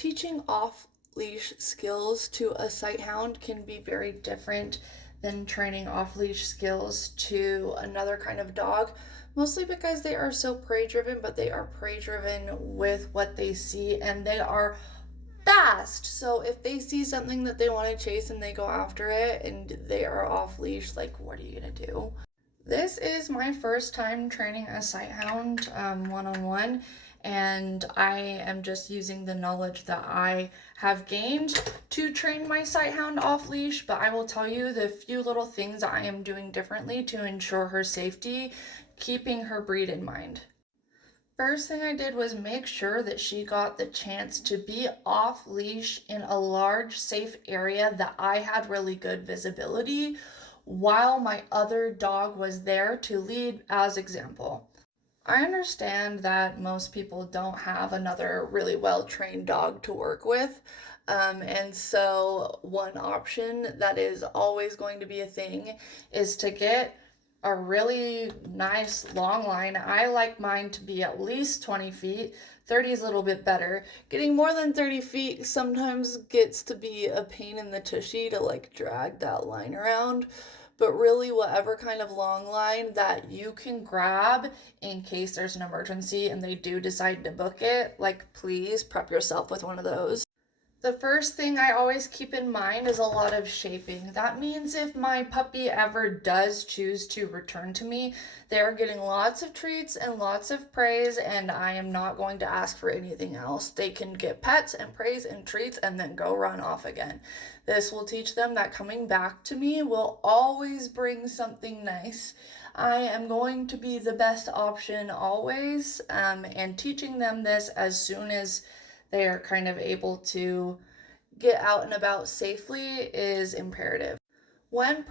Teaching off-leash skills to a sighthound can be very different than training off-leash skills to another kind of dog, mostly because they are so prey-driven, but they are prey-driven with what they see, and they are fast. So if they see something that they want to chase and they go after it and they are off-leash, like, what are you gonna do? This is my first time training a sighthound one-on-one, and I am just using the knowledge that I have gained to train my sighthound off leash. But I will tell you the few little things I am doing differently to ensure her safety, keeping her breed in mind. First thing I did was make sure that she got the chance to be off leash in a large, safe area that I had really good visibility while my other dog was there to lead as example. I understand that most people don't have another really well trained dog to work with. And so, one option that is always going to be a thing is to get a really nice long line. I like mine to be at least 20 feet. 30 is a little bit better. Getting more than 30 feet sometimes gets to be a pain in the tushy to like drag that line around. But really, whatever kind of long line that you can grab in case there's an emergency and they do decide to book it, like, please prep yourself with one of those. The first thing I always keep in mind is a lot of shaping. That means if my puppy ever does choose to return to me, they're getting lots of treats and lots of praise, and I am not going to ask for anything else. They can get pets and praise and treats and then go run off again. This will teach them that coming back to me will always bring something nice. I am going to be the best option always, and teaching them this as soon as they are kind of able to get out and about safely is imperative. When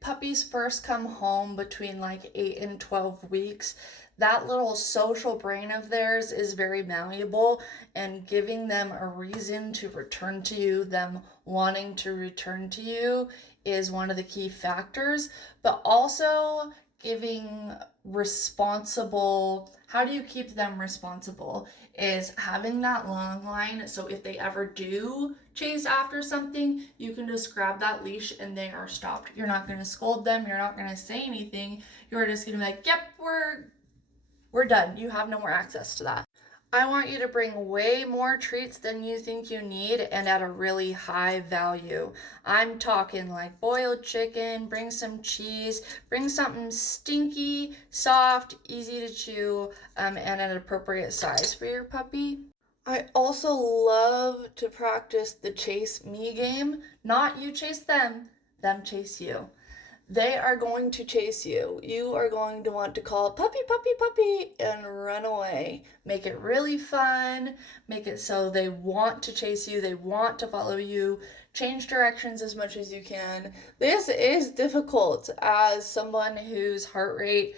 puppies first come home between like 8 and 12 weeks, that little social brain of theirs is very malleable, and giving them a reason to return to you, them wanting to return to you, is one of the key factors. But also giving responsible, how do you keep them responsible, is having that long line. So if they ever do chase after something, you can just grab that leash and they are stopped. You're not going to scold them, you're not going to say anything, you're just going to be like, yep, we're done, you have no more access to that. I want you to bring way more treats than you think you need and at a really high value. I'm talking like boiled chicken, bring some cheese, bring something stinky, soft, easy to chew, and at an appropriate size for your puppy. I also love to practice the chase me game. Not you chase them chase you. They are going to chase you. You are going to want to call puppy, puppy, puppy, and run away. Make it really fun. Make it so they want to chase you. They want to follow you. Change directions as much as you can. This is difficult as someone whose heart rate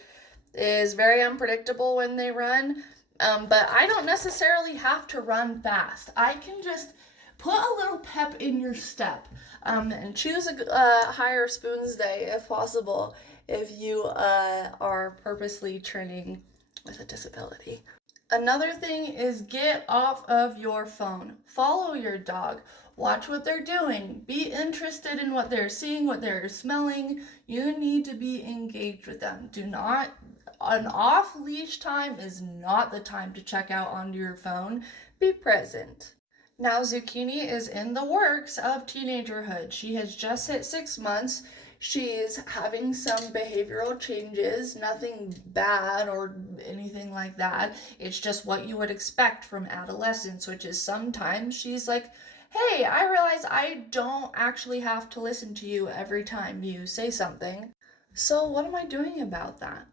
is very unpredictable when they run. But I don't necessarily have to run fast. I can just put a little pep in your step, and choose a higher spoons day if possible if you are purposely training with a disability. Another thing is get off of your phone. Follow your dog. Watch what they're doing. Be interested in what they're seeing, what they're smelling. You need to be engaged with them. An off-leash time is not the time to check out onto your phone. Be present. Now, Zucchini is in the works of teenagerhood. She has just hit 6 months. She's having some behavioral changes, nothing bad or anything like that. It's just what you would expect from adolescence, which is sometimes she's like, hey, I realize I don't actually have to listen to you every time you say something. So what am I doing about that?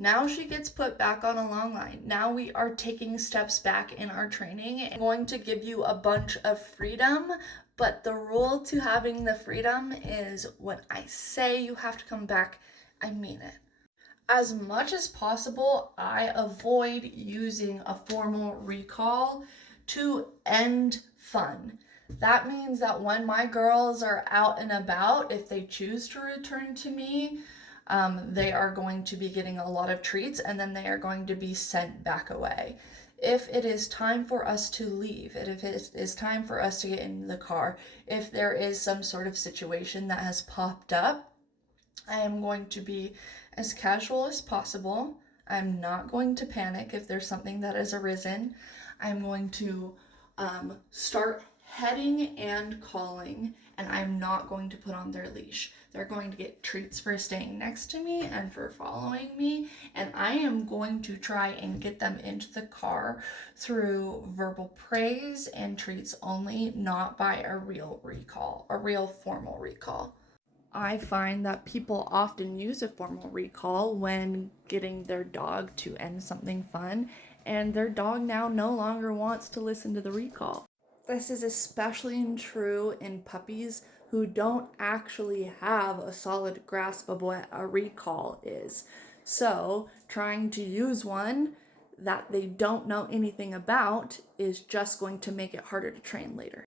Now she gets put back on a long line. Now we are taking steps back in our training. I'm going to give you a bunch of freedom, but the rule to having the freedom is when I say you have to come back, I mean it. As much as possible, I avoid using a formal recall to end fun. That means that when my girls are out and about, if they choose to return to me, they are going to be getting a lot of treats, and then they are going to be sent back away. If it is time for us to leave, and if it is time for us to get in the car, if there is some sort of situation that has popped up, I am going to be as casual as possible. I'm not going to panic if there's something that has arisen. I'm going to start heading and calling, and I'm not going to put on their leash. They're going to get treats for staying next to me and for following me, and I am going to try and get them into the car through verbal praise and treats only, not by a real recall, a real formal recall. I find that people often use a formal recall when getting their dog to end something fun, and their dog now no longer wants to listen to the recall. This is especially true in puppies who don't actually have a solid grasp of what a recall is. So, trying to use one that they don't know anything about is just going to make it harder to train later.